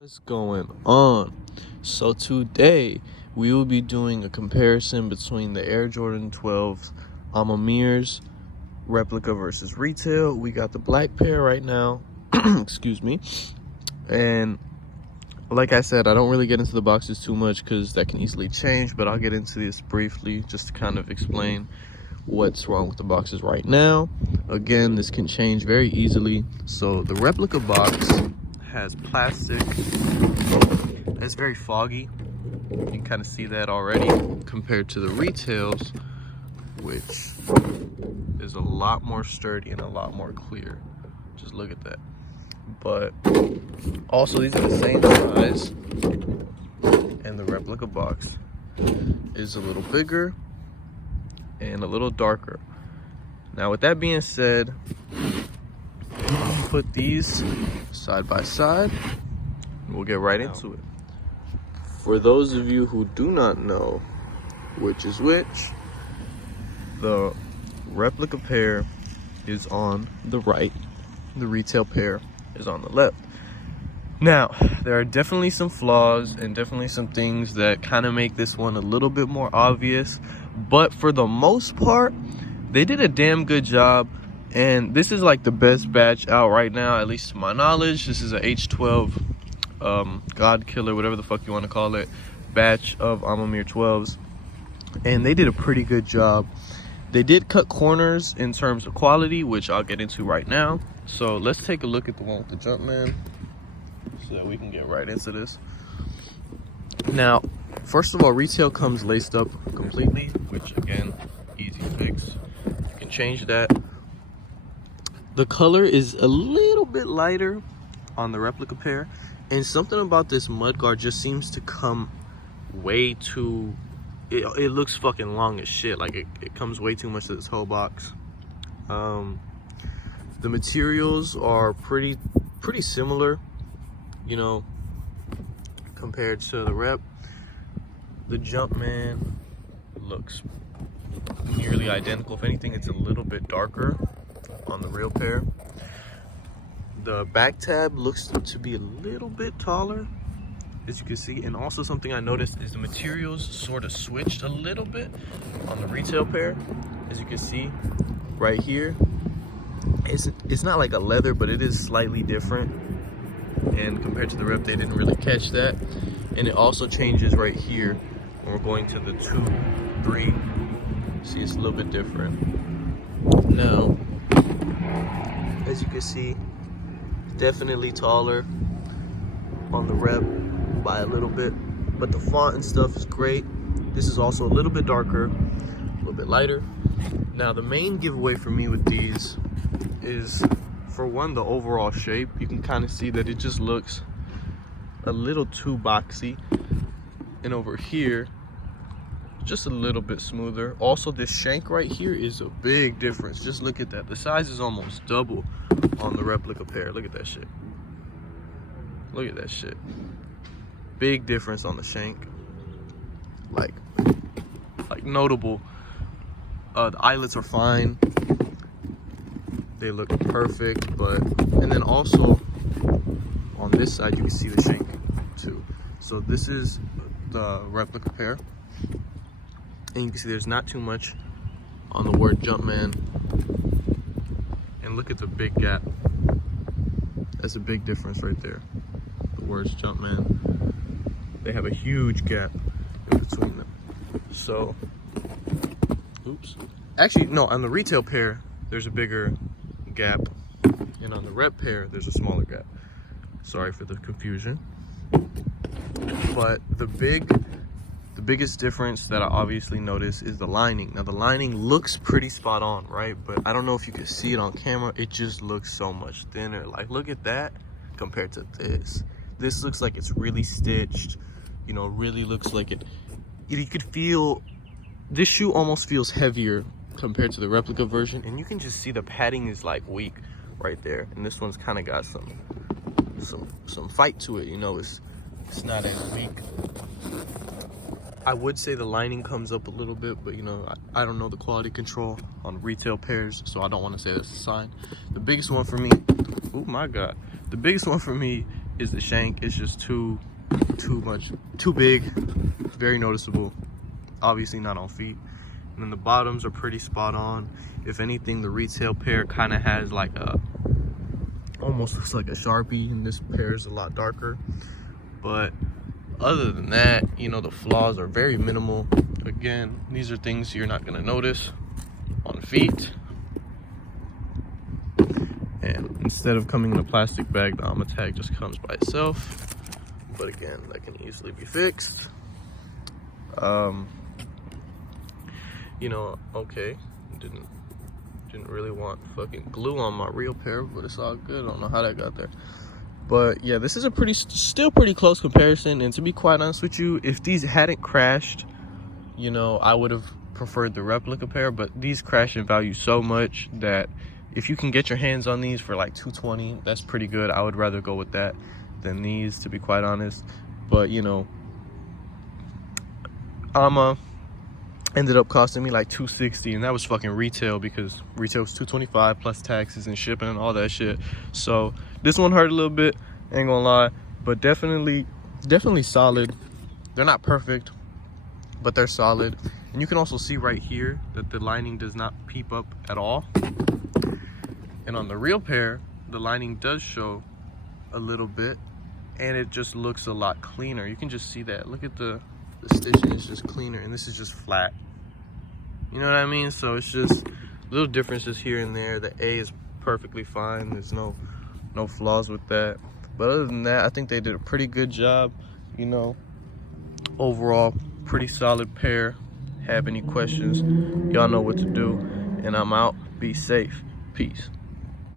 What's going on? So today we will be doing a comparison between the Air Jordan 12s Maniére's replica versus retail. We got the black pair right now. Excuse me. And like I said, I don't really get into the boxes too much because that can easily change, but I'll get into this briefly just to kind of explain what's wrong with the boxes right now. Again, this can change very easily. So the replica box has plastic. It's very foggy. You can kind of see that already compared to the retails, which is a lot more sturdy and a lot more clear. Just look at that. But also these are the same size, and the replica box is a little bigger and a little darker. Now with that being said, I'll put these side by side and we'll get right into it. For those of you who do not know which is which, the replica pair is on the right, the retail pair is on the left. Now, there are definitely some flaws and definitely some things that kind of make this one a little bit more obvious, but for the most part, they did a damn good job. And this is like the best batch out right now, at least to my knowledge. This is a H12 God Killer, whatever the fuck you want to call it, batch of Maniére 12s, and they did a pretty good job. They did cut corners in terms of quality, which I'll get into right now. So let's take a look at the one with the Jumpman so that we can get right into this. Now, first of all, retail comes laced up completely, which again, easy fix. You can change that. The color is a little bit lighter on the replica pair, and something about this mudguard just seems to come way too, it looks fucking long as shit. Like it comes way too much to this whole box. The materials are pretty similar, you know, compared to the rep. The Jumpman looks nearly identical. If anything, it's a little bit darker on the real pair. The back tab looks to be a little bit taller, as you can see, and also something I noticed is the materials sort of switched a little bit on the retail pair. As you can see right here, it's not like a leather, but it is slightly different, and compared to the rep, they didn't really catch that. And it also changes right here when we're going to the 2, 3. See, it's a little bit different. Now, as you can see, definitely taller on the rep by a little bit, but the font and stuff is great. This is also a little bit darker, a little bit lighter. Now, the main giveaway for me with these is, for one, the overall shape. You can kind of see that it just looks a little too boxy, and over here, just a little bit smoother. Also, this shank right here is a big difference. Just look at that. The size is almost double on the replica pair. Look at that shit. Look at that shit. Big difference on the shank. Like notable. The eyelets are fine. They look perfect, and then also on this side you can see the shank too. So this is the replica pair. And you can see there's not too much on the word Jumpman. And look at the big gap. That's a big difference right there. The words Jumpman. They have a huge gap in between them. So, oops. Actually, no, on the retail pair, there's a bigger gap. And on the rep pair, there's a smaller gap. Sorry for the confusion. But the biggest difference that I obviously notice is the lining. Now the lining looks pretty spot on, right? But I don't know if you can see it on camera. It just looks so much thinner. Like, look at that compared to this. This looks like it's really stitched, you know, really looks like it. You could feel, this shoe almost feels heavier compared to the replica version. And you can just see the padding is like weak right there. And this one's kind of got some fight to it, you know, it's not as weak. I would say the lining comes up a little bit, but you know, I don't know the quality control on retail pairs, so I don't want to say that's a sign. The biggest one for me, oh my God, the biggest one for me is the shank. It's just too big, very noticeable. Obviously not on feet. And then the bottoms are pretty spot on. If anything, the retail pair kind of has like a, almost looks like a Sharpie, and this pair is a lot darker. But other than that, you know, the flaws are very minimal. Again, these are things you're not gonna notice on feet. And instead of coming in a plastic bag, the Alma tag just comes by itself. But again, that can easily be fixed. You know, okay, didn't really want fucking glue on my real pair, but it's all good. I don't know how that got there. But yeah, this is a still pretty close comparison. And to be quite honest with you, if these hadn't crashed, you know, I would have preferred the replica pair. But these crash in value so much that if you can get your hands on these for like $220, that's pretty good. I would rather go with that than these, to be quite honest. But you know, Alma ended up costing me like $260, and that was fucking retail, because retail was $225 plus taxes and shipping and all that shit. So this one hurt a little bit, ain't gonna lie, but definitely solid. They're not perfect, but they're solid. And you can also see right here that the lining does not peep up at all. And on the real pair, the lining does show a little bit, and it just looks a lot cleaner. You can just see that. Look at the stitching is just cleaner, and this is just flat. You know what I mean? So it's just little differences here and there. The A is perfectly fine. There's no flaws with that. But other than that, I think they did a pretty good job. You know, overall, pretty solid pair. Have any questions, y'all know what to do. And I'm out. Be safe. Peace.